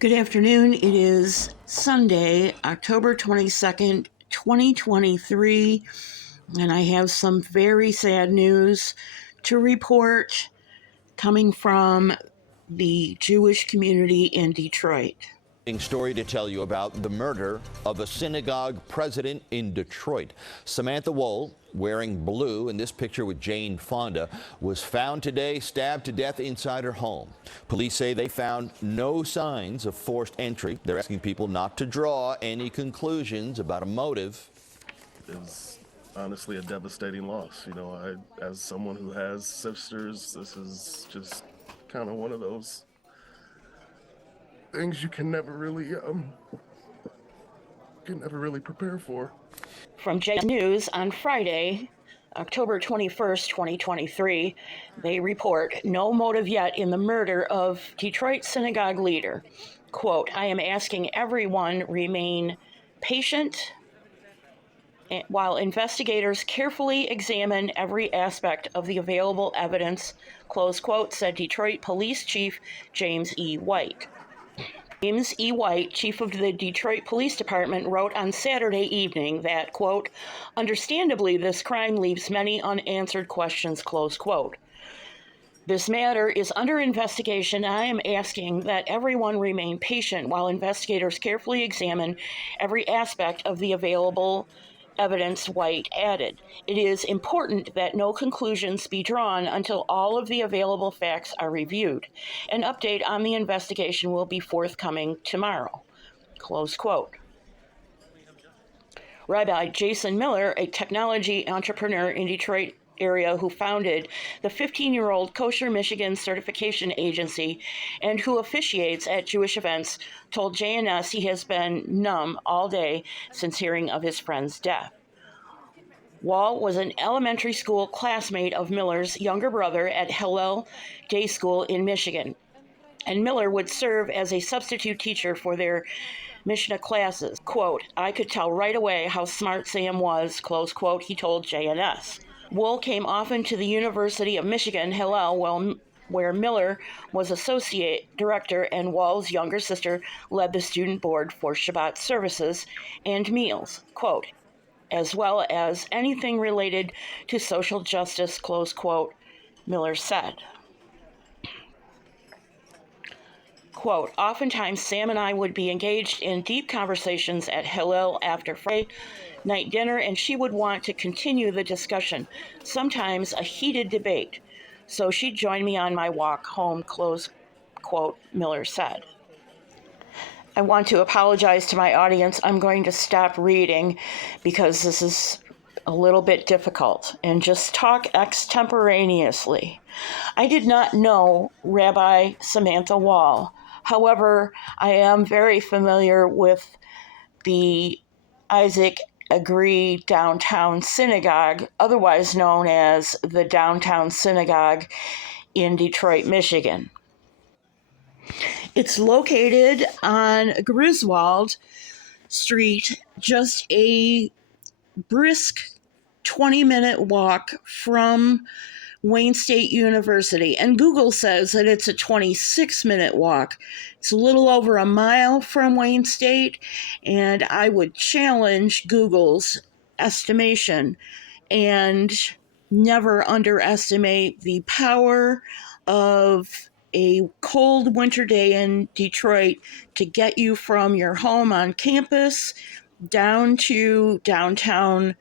Good afternoon. It is Sunday, October 22nd, 2023, and I have some very sad news to report coming from the Jewish community in Detroit. Story to tell you about the murder of a synagogue president in Detroit. Samantha Woll, wearing blue in this picture with Jane Fonda, was found today stabbed to death inside her home. Police say they found no signs of forced entry. They're asking people not to draw any conclusions about a motive. It's honestly a devastating loss. As someone who has sisters, this is just kind of one of those things you can never really prepare for. From J News on Friday, October 21st, 2023, they report no motive yet in the murder of Detroit synagogue leader. Quote, I am asking everyone remain patient while investigators carefully examine every aspect of the available evidence, close quote, said Detroit Police Chief James E. White. James E. White, chief of the Detroit Police Department, wrote on Saturday evening that, quote, understandably, this crime leaves many unanswered questions, close quote. This matter is under investigation. I am asking that everyone remain patient while investigators carefully examine every aspect of the available evidence, White added. It is important that no conclusions be drawn until all of the available facts are reviewed. An update on the investigation will be forthcoming tomorrow. Close quote. Rabbi Jason Miller, a technology entrepreneur in Detroit area who founded the 15-year-old Kosher Michigan Certification Agency and who officiates at Jewish events, told JNS he has been numb all day since hearing of his friend's death. Woll was an elementary school classmate of Miller's younger brother at Hillel Day School in Michigan, and Miller would serve as a substitute teacher for their Mishnah classes. Quote, I could tell right away how smart Sam was, close quote, he told JNS. Woll came often to the University of Michigan, Hillel, where Miller was associate director and Woll's younger sister led the student board for Shabbat services and meals, quote, as well as anything related to social justice, close quote, Miller said. Quote, oftentimes Sam and I would be engaged in deep conversations at Hillel after Friday night dinner, and she would want to continue the discussion, sometimes a heated debate. So she'd join me on my walk home, close quote, Miller said. I want to apologize to my audience. I'm going to stop reading because this is a little bit difficult and just talk extemporaneously. I did not know Rabbi Samantha Woll. However, I am very familiar with the Isaac Agree Downtown Synagogue, otherwise known as the Downtown Synagogue in Detroit, Michigan. It's located on Griswold Street, just a brisk 20-minute walk from Wayne State University, and Google says that it's a 26-minute walk. It's a little over a mile from Wayne State, and I would challenge Google's estimation and never underestimate the power of a cold winter day in Detroit to get you from your home on campus down to downtown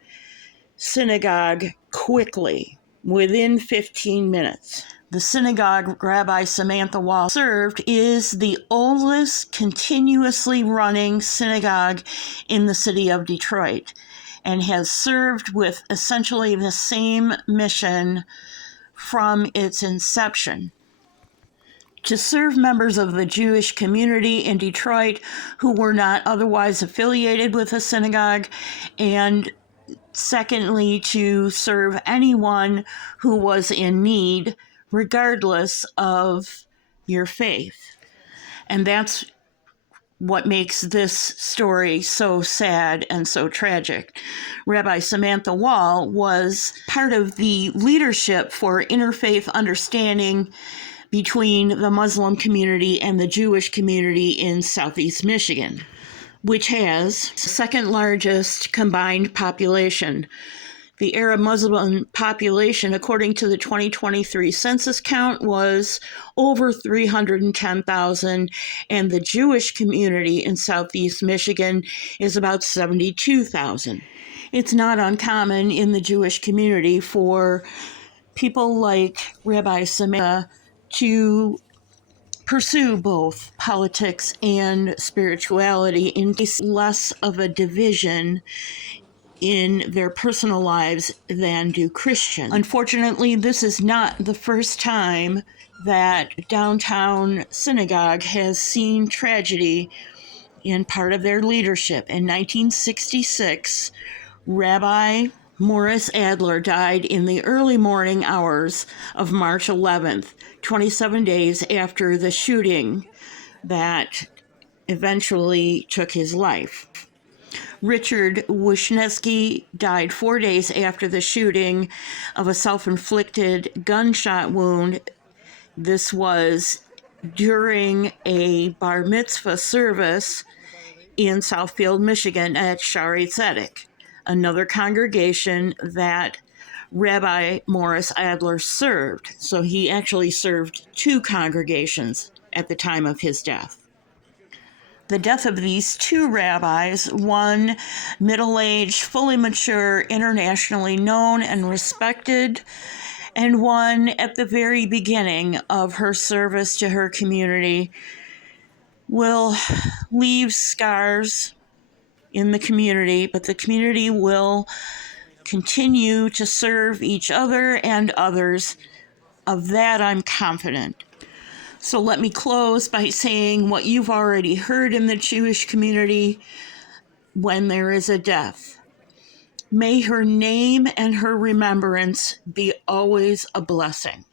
Synagogue quickly, within 15 minutes. The synagogue Rabbi Samantha Woll served is the oldest continuously running synagogue in the city of Detroit and has served with essentially the same mission from its inception: to serve members of the Jewish community in Detroit who were not otherwise affiliated with the synagogue, and secondly, to serve anyone who was in need, regardless of your faith. And that's what makes this story so sad and so tragic. Rabbi Samantha Woll was part of the leadership for interfaith understanding between the Muslim community and the Jewish community in Southeast Michigan, which has the second largest combined population. The Arab Muslim population, according to the 2023 census count, was over 310,000, and the Jewish community in Southeast Michigan is about 72,000. It's not uncommon in the Jewish community for people like Rabbi Samantha to pursue both politics and spirituality in case less of a division in their personal lives than do Christians. Unfortunately, this is not the first time that downtown Synagogue has seen tragedy in part of their leadership. In 1966, Rabbi Morris Adler died in the early morning hours of March 11th, 27 days after the shooting that eventually took his life. Richard Wisniewski died 4 days after the shooting of a self-inflicted gunshot wound. This was during a bar mitzvah service in Southfield, Michigan at Shaarei Tzedek, another congregation that Rabbi Morris Adler served. So he actually served two congregations at the time of his death. The death of these two rabbis, one middle-aged, fully mature, internationally known and respected, and one at the very beginning of her service to her community, will leave scars in the community, but the community will continue to serve each other and others. Of that, I'm confident. So let me close by saying what you've already heard in the Jewish community when there is a death. May her name and her remembrance be always a blessing.